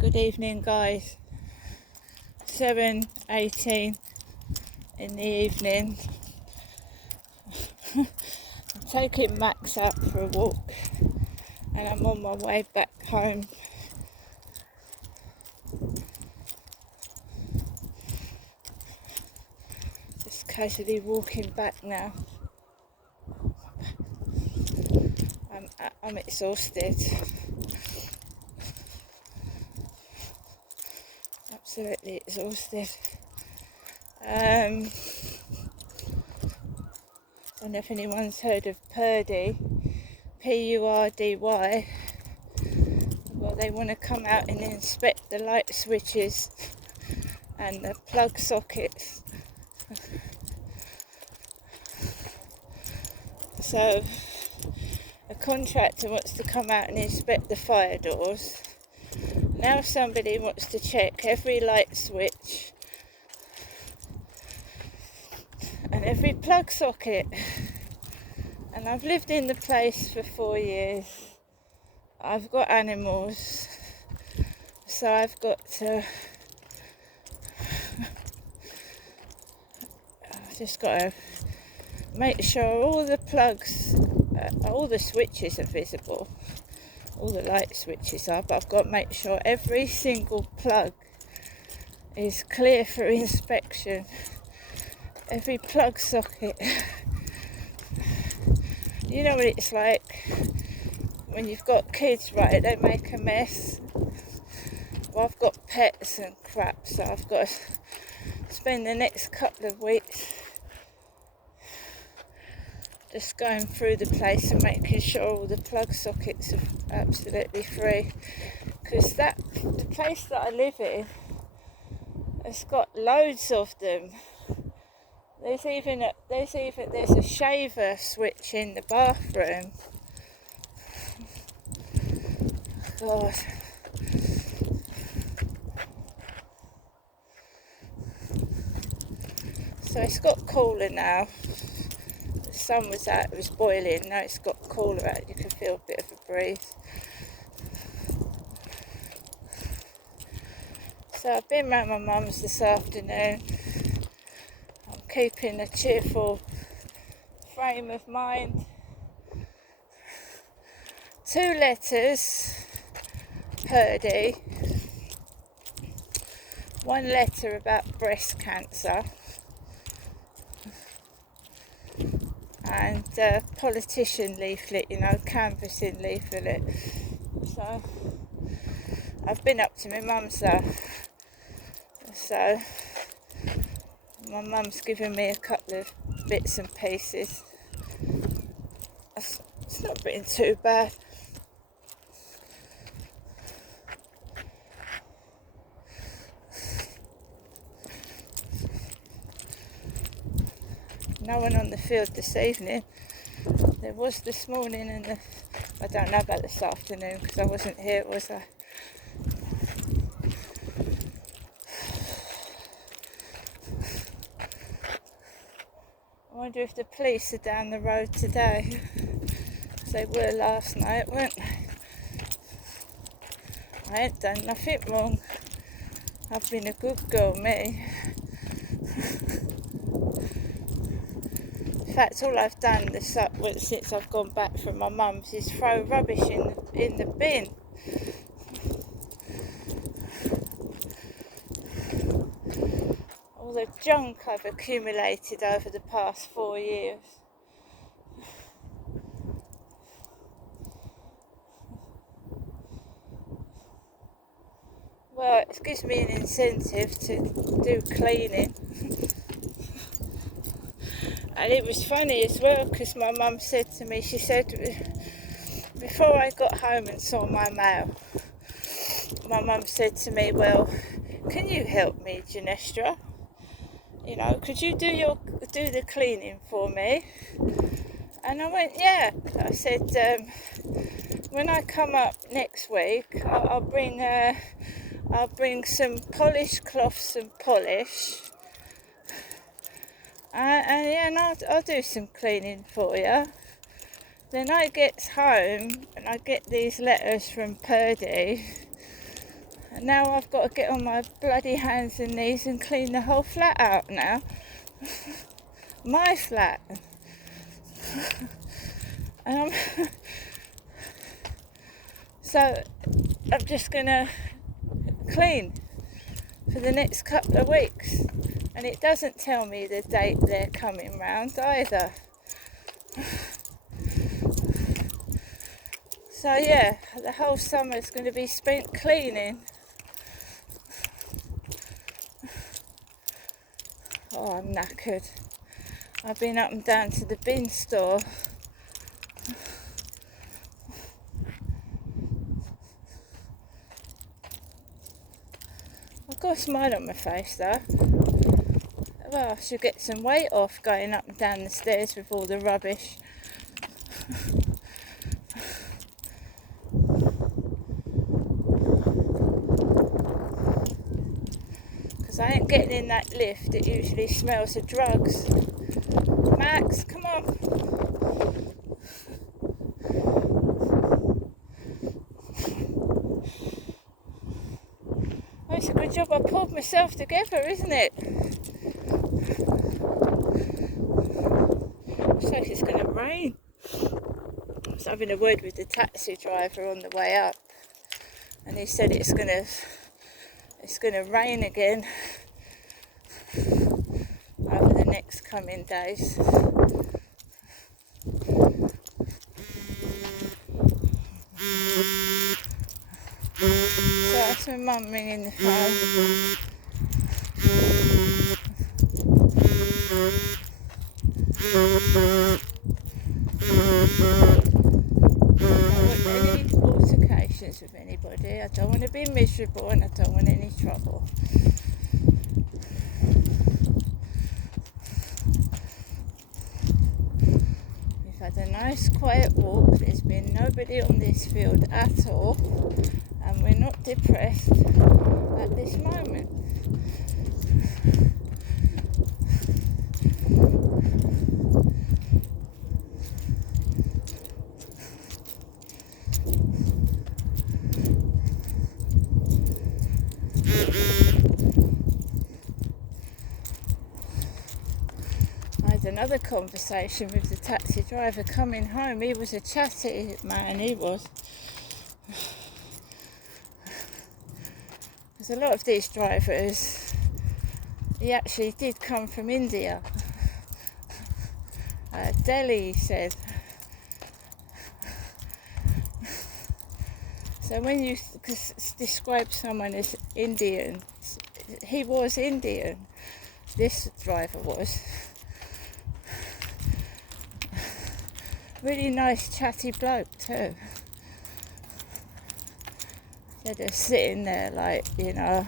Good evening, guys. 7:18 in the evening. I'm taking Max out for a walk and I'm on my way back home. Just casually walking back now. I'm exhausted. Absolutely exhausted. I don't know if anyone's heard of Purdy, P-U-R-D-Y. Well, they want to come out and inspect the light switches and the plug sockets. So a contractor wants to come out and inspect the fire doors. Now somebody wants to check every light switch and every plug socket. And I've lived in the place for 4 years. I've got animals, so I've got to make sure all the plugs, all the switches are visible. All the light switches are, but I've got to make sure every single plug is clear for inspection. Every plug socket. You know what it's like when you've got kids, right? They make a mess. Well, I've got pets and crap, so I've got to spend the next couple of weeks just going through the place and making sure all the plug sockets are absolutely free. Because the place that I live in, it's got loads of them. There's a shaver switch in the bathroom. God. So it's got cooler now. The sun was out, it was boiling. Now it's got cooler out. You can feel a bit of a breeze. So I've been round my mum's this afternoon. I'm keeping a cheerful frame of mind. 2 letters, Purdy. 1 letter about breast cancer. And politician leaflet, canvassing leaflet. So I've been up to my mum's though. So my mum's given me a couple of bits and pieces. It's not been too bad. No one on the field this evening. There was this morning and I don't know about this afternoon because I wasn't here, was I? I wonder if the police are down the road today. They were last night, weren't they? I ain't done nothing wrong. I've been a good girl, me. In fact, all I've done since I've gone back from my mum's is throw rubbish in the bin. All the junk I've accumulated over the past 4 years. Well, it gives me an incentive to do cleaning. And it was funny as well because my mum said to me, she said, before I got home and saw my mail, my mum said to me, well, can you help me, Janestra? Could you do the cleaning for me? And I went, yeah. I said, when I come up next week, I'll bring some polished cloths and polish. And I'll do some cleaning for you. Then I get home and I get these letters from Purdy And now I've got to get on my bloody hands and knees and clean the whole flat out now. My flat. And so I'm just going to clean for the next couple of weeks. And it doesn't tell me the date they're coming round either. So yeah, the whole summer is going to be spent cleaning. Oh, I'm knackered. I've been up and down to the bin store. I've got a smile on my face though. Well, I should get some weight off going up and down the stairs with all the rubbish. Because I ain't getting in that lift, it usually smells of drugs. Max, come on. Well, it's a good job I pulled myself together, isn't it? Looks like it's going to rain. I was having a word with the taxi driver on the way up, and he said it's going to rain again over the next coming days. So that's my mum ringing the phone. I don't want any altercations with anybody. I don't want to be miserable and I don't want any trouble. We've had a nice quiet walk. There's been nobody on this field at all, and we're not depressed at this moment. I had another conversation with the taxi driver coming home. He was a chatty man, he was. Because a lot of these drivers, he actually did come from India. Delhi, he said. So when you describe someone as Indian, he was Indian. This driver was. Really nice chatty bloke too. They're just sitting there like, you know.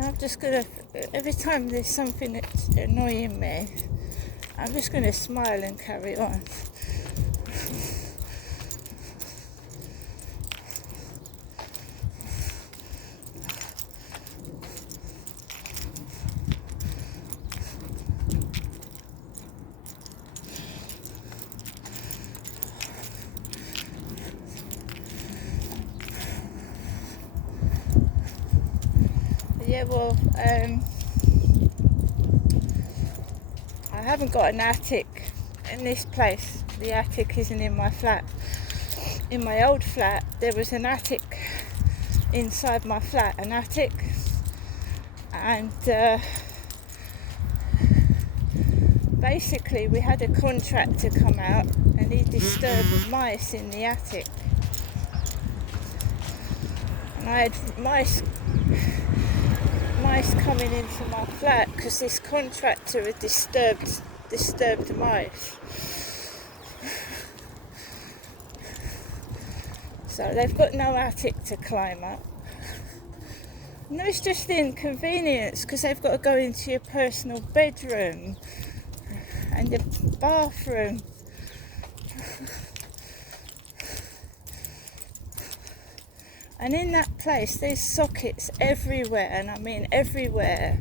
I'm just gonna, every time there's something that's annoying me, I'm just gonna smile and carry on. Yeah, well, I haven't got an attic in this place. The attic isn't in my flat. In my old flat, there was an attic inside my flat, an attic, and basically we had a contractor come out and he disturbed mice in the attic. And I had mice coming into my flat because this contractor had disturbed mice. So they've got no attic to climb up. No, it's just the inconvenience because they've got to go into your personal bedroom and the bathroom. And in that place there's sockets everywhere, and I mean everywhere.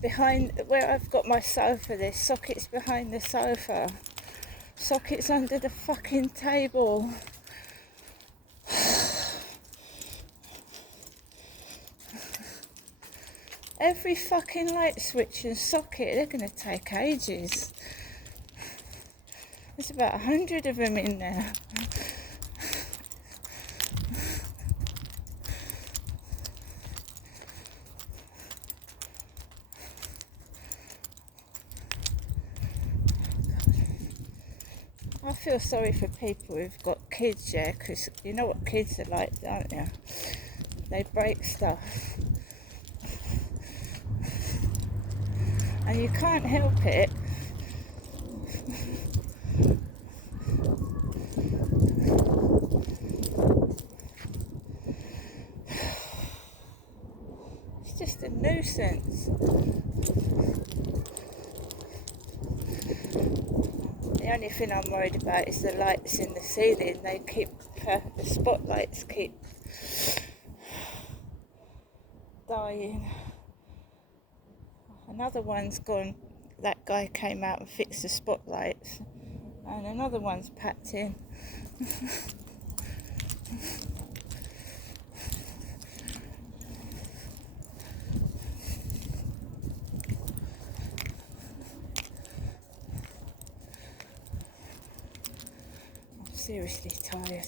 Behind where I've got my sofa, there's sockets behind the sofa, sockets under the fucking table. Every fucking light switch and socket, they're going to take ages. There's about 100 of them in there. I feel sorry for people who've got kids, yeah, because you know what kids are like, don't you? They break stuff. And you can't help it. It's just a nuisance. The only thing I'm worried about is the lights in the ceiling. They keep, the spotlights keep dying. Another one's gone. That guy came out and fixed the spotlights, and another one's packed in. I'm seriously tired.